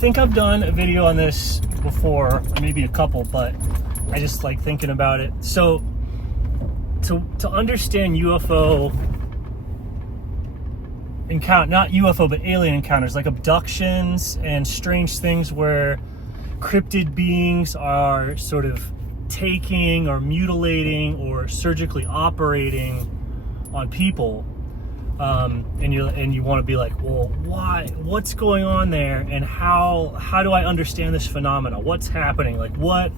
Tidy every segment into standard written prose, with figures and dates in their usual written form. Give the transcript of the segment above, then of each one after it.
think I've done a video on this before, or maybe a couple, but I just like thinking about it. So to understand UFO encounter, not UFO, but alien encounters, like abductions and strange things where cryptid beings are sort of taking or mutilating or surgically operating on people, and you want to be like, well, why? What's going on there? And how do I understand this phenomena? What's happening? Like, what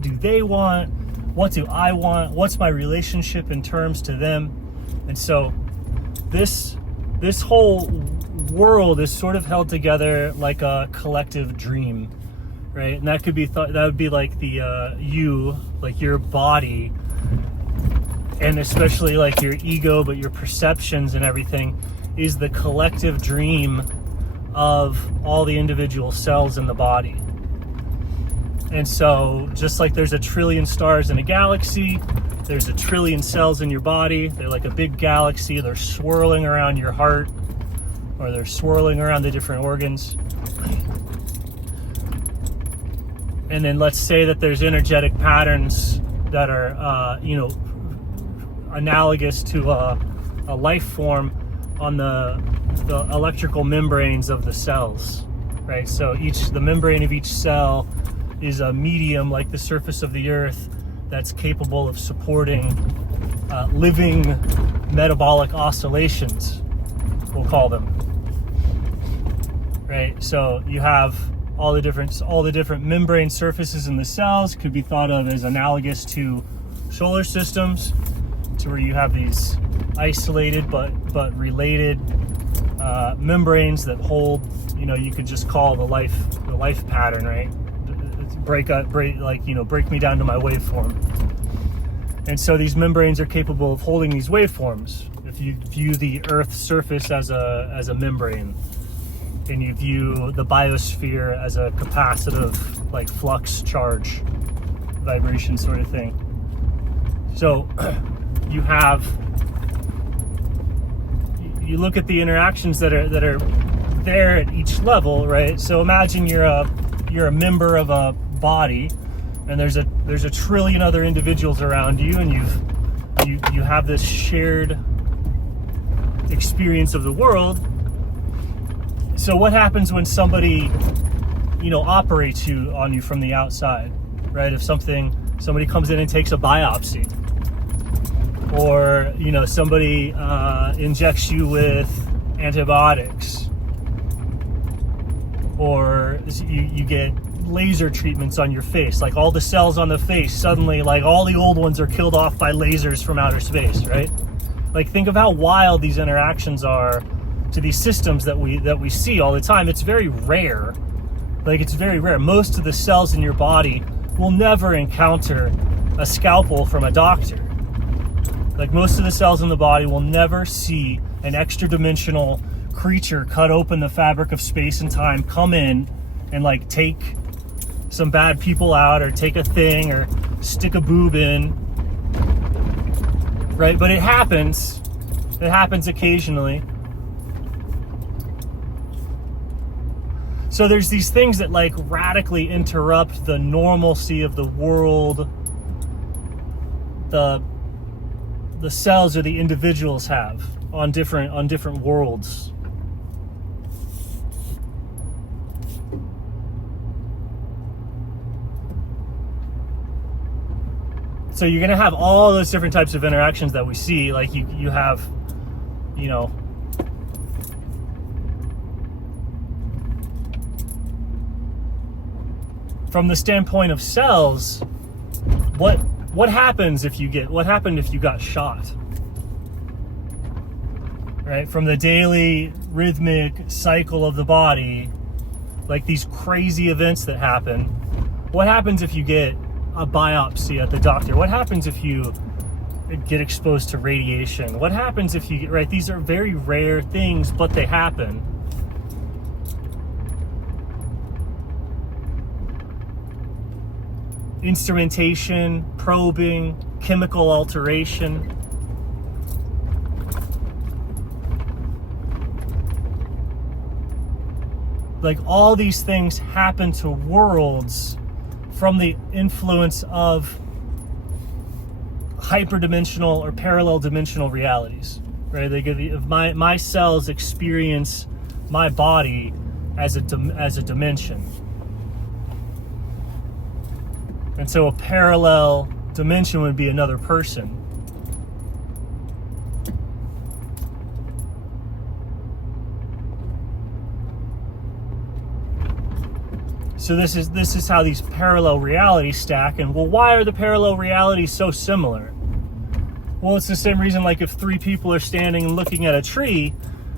do they want? What do I want? What's my relationship in terms to them? And so this whole world is sort of held together like a collective dream, right? And that could be that would be like the you, like your body, and especially like your ego, but your perceptions and everything is the collective dream of all the individual cells in the body. And so just like there's a trillion stars in a galaxy, there's a trillion cells in your body. They're like a big galaxy. They're swirling around your heart, or they're swirling around the different organs. And then let's say that there's energetic patterns that are, analogous to a life form on the electrical membranes of the cells, right? So the membrane of each cell is a medium like the surface of the earth that's capable of supporting living metabolic oscillations, we'll call them, right? So you have all the different membrane surfaces in the cells could be thought of as analogous to solar systems, to where you have these isolated but related membranes that hold, you could just call the life pattern, right? Break me down to my waveform. And so these membranes are capable of holding these waveforms. If you view the Earth's surface as a membrane, and you view the biosphere as a capacitive, like flux charge, vibration sort of thing. So you look at the interactions that are there at each level, right? So imagine you're a member of a body, and there's a trillion other individuals around you, and you have this shared experience of the world. So what happens when somebody operates on you from the outside, right? If somebody comes in and takes a biopsy, or somebody injects you with antibiotics, or you get laser treatments on your face, like all the cells on the face suddenly, like all the old ones are killed off by lasers from outer space, right? Like, think of how wild these interactions are to these systems that we see all the time. It's very rare. Like, it's very rare. Most of the cells in your body will never encounter a scalpel from a doctor. Like, most of the cells in the body will never see an extra dimensional creature cut open the fabric of space and time, come in and like take some bad people out, or take a thing, or stick a boob in, right? But it happens occasionally. So there's these things that like radically interrupt the normalcy of the world the cells or the individuals have on different worlds. So you're going to have all those different types of interactions that we see. Like you have, from the standpoint of cells, what happens if you got shot? Right? From the daily rhythmic cycle of the body, like these crazy events that happen. What happens if you get a biopsy at the doctor? What happens if you get exposed to radiation? What happens if you get, right? These are very rare things, but they happen. Instrumentation, probing, chemical alteration. like all these things happen to worlds from the influence of hyperdimensional or parallel dimensional realities, right? They give you, my cells experience my body as a dimension, and so a parallel dimension would be another person. So this is how these parallel realities stack. And well, why are the parallel realities so similar? Well, it's the same reason, like if three people are standing and looking at a tree,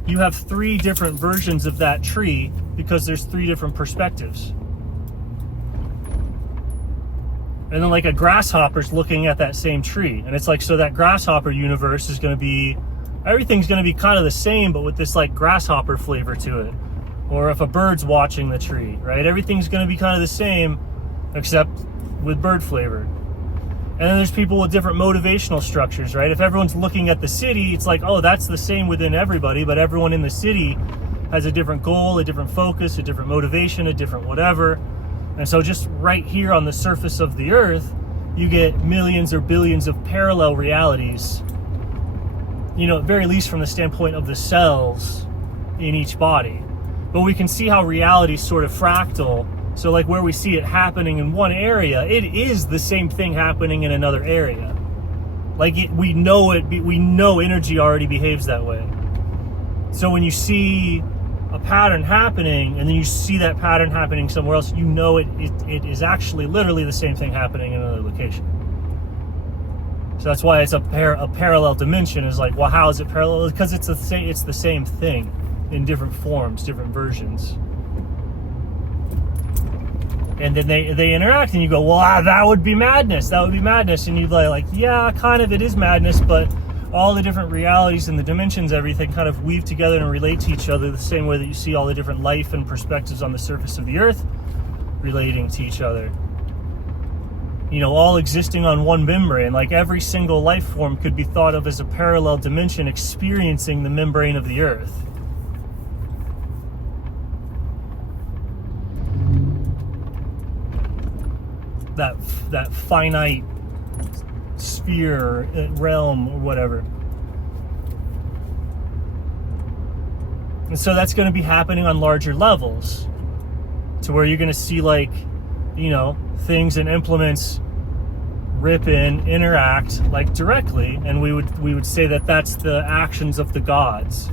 you have three different versions of that tree because there's three different perspectives. And then like a grasshopper's looking at that same tree, and it's like, so that grasshopper universe is going to be, everything's going to be kind of the same, but with this like grasshopper flavor to it. Or if a bird's watching the tree, right? Everything's going to be kind of the same, except with bird flavor. And then there's people with different motivational structures, right? If everyone's looking at the city, it's like, oh, that's the same within everybody, but everyone in the city has a different goal, a different focus, a different motivation, a different whatever. And so just right here on the surface of the earth, you get millions or billions of parallel realities, you know, at very least from the standpoint of the cells in each body. But we can see how reality is sort of fractal. So like where we see it happening in one area, it is the same thing happening in another area. Like we know energy already behaves that way. So when you see a pattern happening and then you see that pattern happening somewhere else, you know it is actually literally the same thing happening in another location. So that's why it's a parallel dimension. Is like, well, how is it parallel? Because it's the same thing in different forms, different versions. And then they interact, and you go, well, that would be madness. That would be madness. And you'd like, yeah, kind of, it is madness, but all the different realities and the dimensions, everything kind of weave together and relate to each other the same way that you see all the different life and perspectives on the surface of the earth relating to each other. You know, all existing on one membrane. Like every single life form could be thought of as a parallel dimension experiencing the membrane of the earth. That finite sphere, realm, or whatever. And so that's going to be happening on larger levels, to where you're going to see, like, you know, things and implements rip in, interact like directly, and we would say that that's the actions of the gods,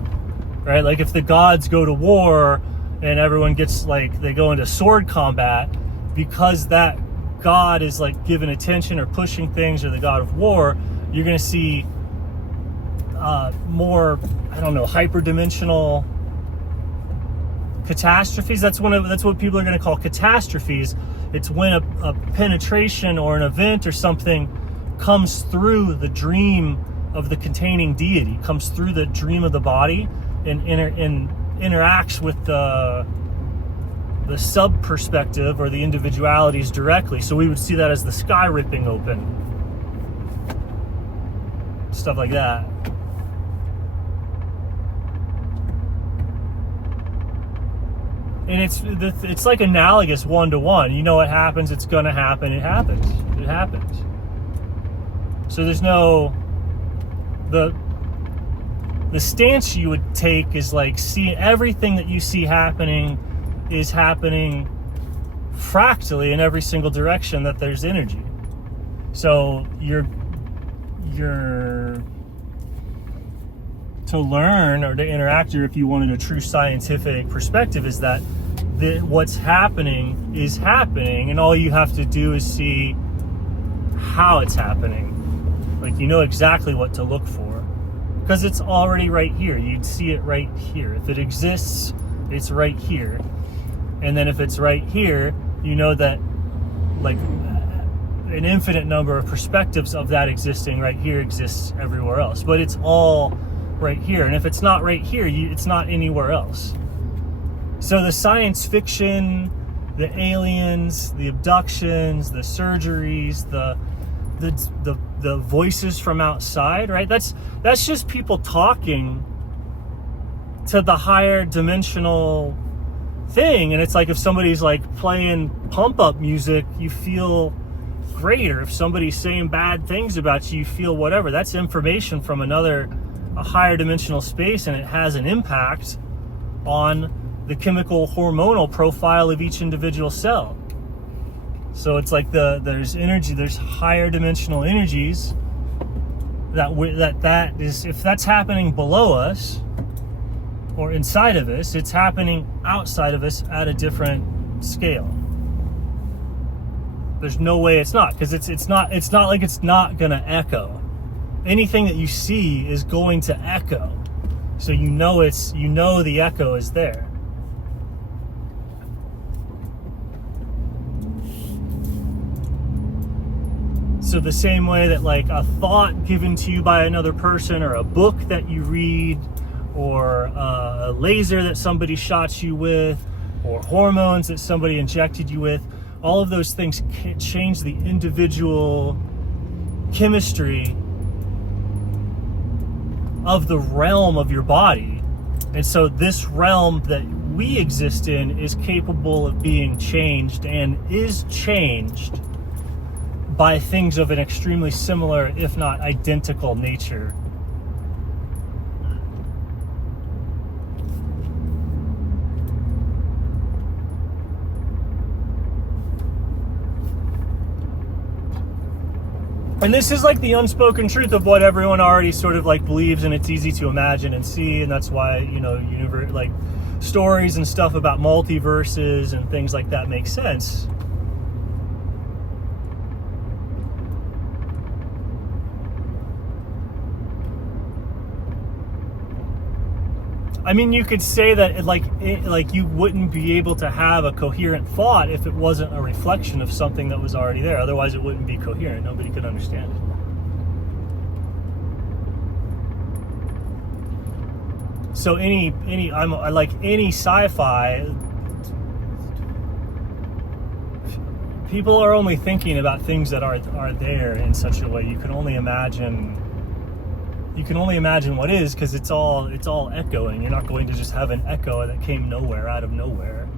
right? Like if the gods go to war and everyone gets, like, they go into sword combat, because that God is like given attention or pushing things, or the god of war, you're going to see more, I don't know, hyperdimensional catastrophes. That's what people are going to call catastrophes. It's when a penetration or an event or something comes through the dream of the containing deity, comes through the dream of the body, and interacts with the sub perspective or the individualities directly. So we would see that as the sky ripping open, stuff like that. And it's like analogous one-to-one. You know what happens, it's gonna happen, it happens. So there's no, the stance you would take is like, see, everything that you see happening is happening fractally in every single direction that there's energy. So you're to learn or to interact, or if you wanted a true scientific perspective, is that what's happening is happening, and all you have to do is see how it's happening. Like, you know exactly what to look for because it's already right here. You'd see it right here. If it exists, it's right here. And then if it's right here, you know that, like, an infinite number of perspectives of that existing right here exists everywhere else. But it's all right here. And if it's not right here, it's not anywhere else. So the science fiction, the aliens, the abductions, the surgeries, the voices from outside, right? That's just people talking to the higher dimensional thing. And it's like if somebody's like playing pump up music, you feel great, or if somebody's saying bad things about you, you feel whatever. That's information from a higher dimensional space, and it has an impact on the chemical hormonal profile of each individual cell. So it's like there's energy, there's higher dimensional energies that is, if that's happening below us or inside of us, it's happening outside of us at a different scale. There's no way it's not, because it's not like it's not gonna echo. Anything that you see is going to echo, so you know the echo is there. So the same way that like a thought given to you by another person, or a book that you read, or a laser that somebody shot you with, or hormones that somebody injected you with, all of those things change the individual chemistry of the realm of your body. And so this realm that we exist in is capable of being changed, and is changed by things of an extremely similar, if not identical, nature. And this is like the unspoken truth of what everyone already sort of like believes, and it's easy to imagine and see, and that's why, like stories and stuff about multiverses and things like that make sense. I mean, you could say that like you wouldn't be able to have a coherent thought if it wasn't a reflection of something that was already there. Otherwise, it wouldn't be coherent. Nobody could understand it. So any sci-fi, people are only thinking about things that are there in such a way. You can only imagine what is, because it's all echoing. You're not going to just have an echo that came nowhere, out of nowhere.